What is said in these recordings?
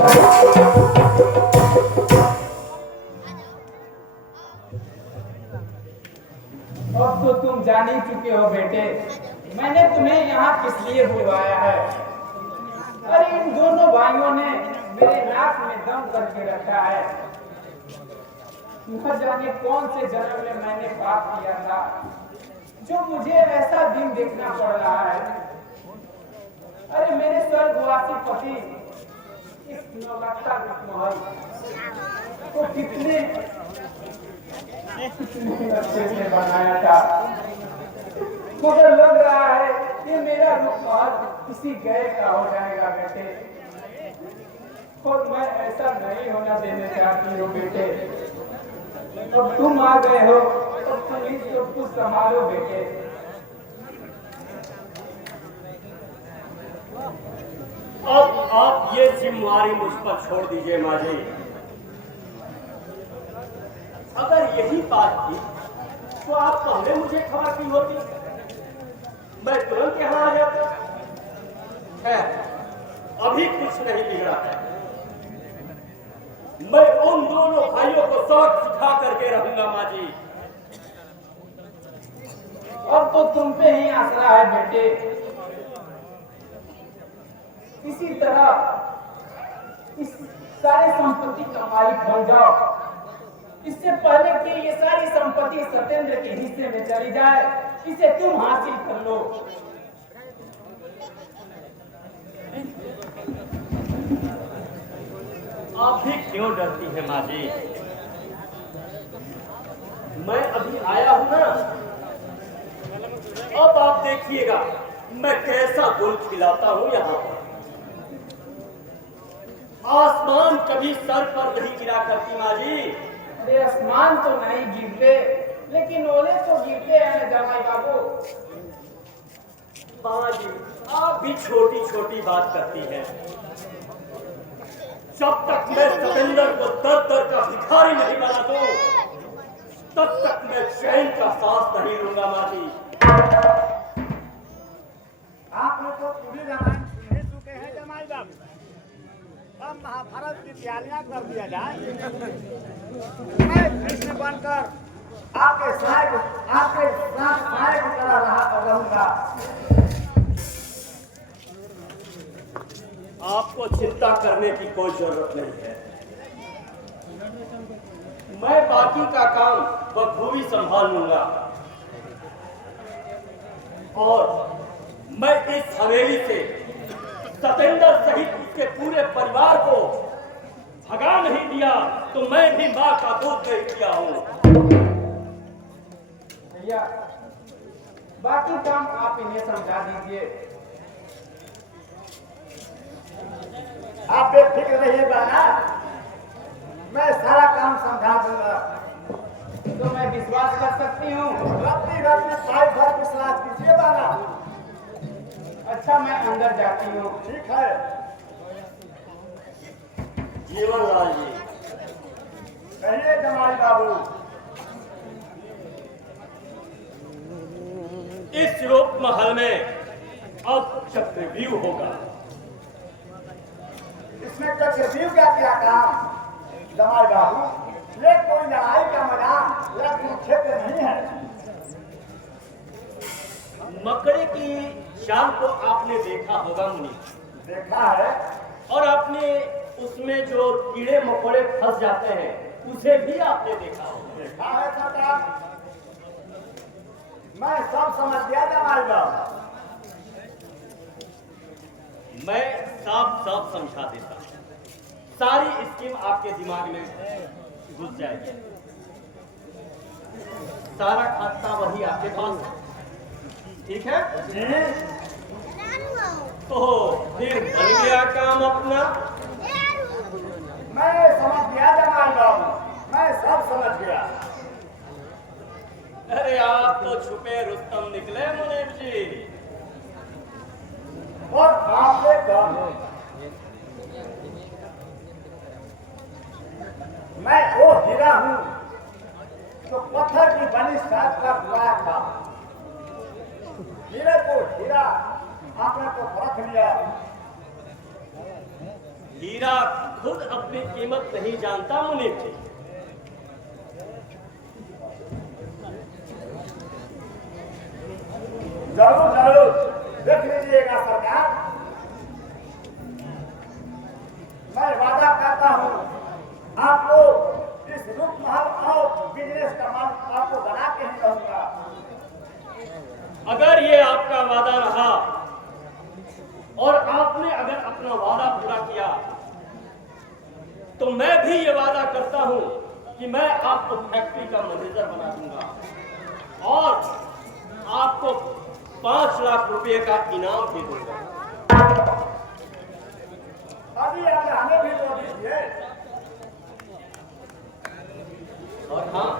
अब तो तुम जान ही चुके हो बेटे, मैंने तुम्हें यहाँ किस लिए बुलवाया है। अरे इन दोनों भाइयों ने मेरे नाक में दम करके रखा है। न जाने कौन से जन्म में मैंने पाप किया था जो मुझे ऐसा दिन देखना पड़ रहा है। अरे मेरे स्वर्गवासी पति इस नौलखा महल को कितने अच्छे से बनाया था, मगर लग रहा है कि मेरा रुखसार किसी गए का हो जाएगा बेटे। और मैं ऐसा नहीं होना देना चाहती हूँ बेटे। अब तुम आ गए हो तो तुम इस सब कुछ संभालो बेटे। अब आप ये जिम्मेवारी मुझ पर छोड़ दीजिए माँ जी। अगर यही बात थी तो आप पहले मुझे खबर की होती, मैं तुरंत यहाँ आ जाता। है अभी कुछ नहीं बिगड़ा है। मैं उन दोनों भाइयों को सबक सिखा करके रहूंगा माँ जी। अब तो तुम पे ही आसरा है बेटे। इसी तरह इस सारी संपत्ति का मालिक बन जाओ, इससे पहले कि ये सारी संपत्ति सत्येंद्र के हिस्से में चली जाए, इसे तुम हासिल कर लो। आप भी क्यों डरती है माँ जी? मैं अभी आया हूं ना, अब आप देखिएगा मैं कैसा गुल खिलाता हूं यहाँ पर। आसमान कभी सर पर नहीं गिरा करती माँ जी। अरे आसमान तो नहीं गिरते, लेकिन ओले तो गिरते हैं जमाई बाबू। माँ जी आप भी छोटी छोटी बात करती हैं। जब तक मैं सतेंद्र को दर दर का भिखारी नहीं बना दूं, तब तक मैं चैन का सांस नहीं लूंगा माँ जी। आप लोग तो पूरी रामायण सुन ही चुके हैं जमाई बाबू। अब महाभारत की तैयारियां कर दिया जाए। मैं कृष्ण बनकर आपके साथ सहायक रहूंगा। आपको चिंता करने की कोई जरूरत नहीं है। मैं बाकी का काम बखूबी संभाल लूंगा और मैं इस हवेली से सतेंद्र सहित उसके पूरे परिवार को भगा नहीं दिया तो मैं भी मां का दूध नहीं किया हूं। भैया बाकी काम आप इन्हें समझा दीजिए। आप बेफिक्र रहिए बाना, मैं सारा काम समझा दूंगा। तो मैं विश्वास कर सकती हूँ? रत्ती भाई भर विश्वास कीजिए बाना। अच्छा मैं अंदर जाती हूँ। ठीक है जीवनलाल जी। कहिए जमाई बाबू। इस यूरोप महल में अब चक्रव्यूह होगा। इसमें चक्रव्यूह का क्या काम जमाई बाबू? ये कोई लड़ाई का मैदान या कुरुक्षेत्र नहीं है। मकड़े की शाम को आपने देखा होगा मुनि। देखा है। और आपने उसमें जो कीड़े मकोड़े फंस जाते हैं उसे भी आपने देखा होगा। देखा है सरकार, मैं सब समझ गया जमाई बाबू। मैं साफ साफ समझा देता हूं, सारी स्कीम आपके दिमाग में घुस जाएगी। सारा खाता वही आपके पास है, ठीक है? तो फिर बन गया काम अपना। मैं समझ गया जमाई बाबू, मैं सब समझ गया। अरे आप तो छुपे रुस्तम निकले मुनीम जी। और आपसे कम मैं वो हीरा हूं जो पत्थर की बनी शर्त पर बुलाया था। हीरे को हीरा आपने तो परख लिया, हीरा खुद अपनी कीमत नहीं जानता मुनीब जी। जरूर जरूर देख लीजिएगा सरकार, मैं वादा करता हूँ आपको इस रूप महल और बिजनेस का मालिक आपको बना के ही रहूंगा। अगर ये आपका वादा रहा और आपने अगर अपना वादा पूरा किया तो मैं भी ये वादा करता हूं कि मैं आपको फैक्ट्री का मैनेजर बना दूंगा और आपको 5 लाख रुपए का इनाम भी दूंगा। अभी आप हमें भी तो दीजिए। और हाँ,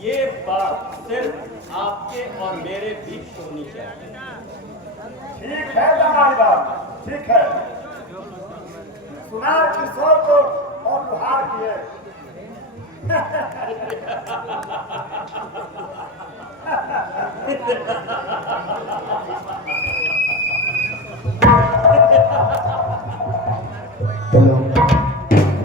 ये बात सिर्फ आपके और मेरे बीच होनी चाहिए। ठीक है जमाई बाबू, ठीक है। सुनार किशोर को और गुहार किए। चलो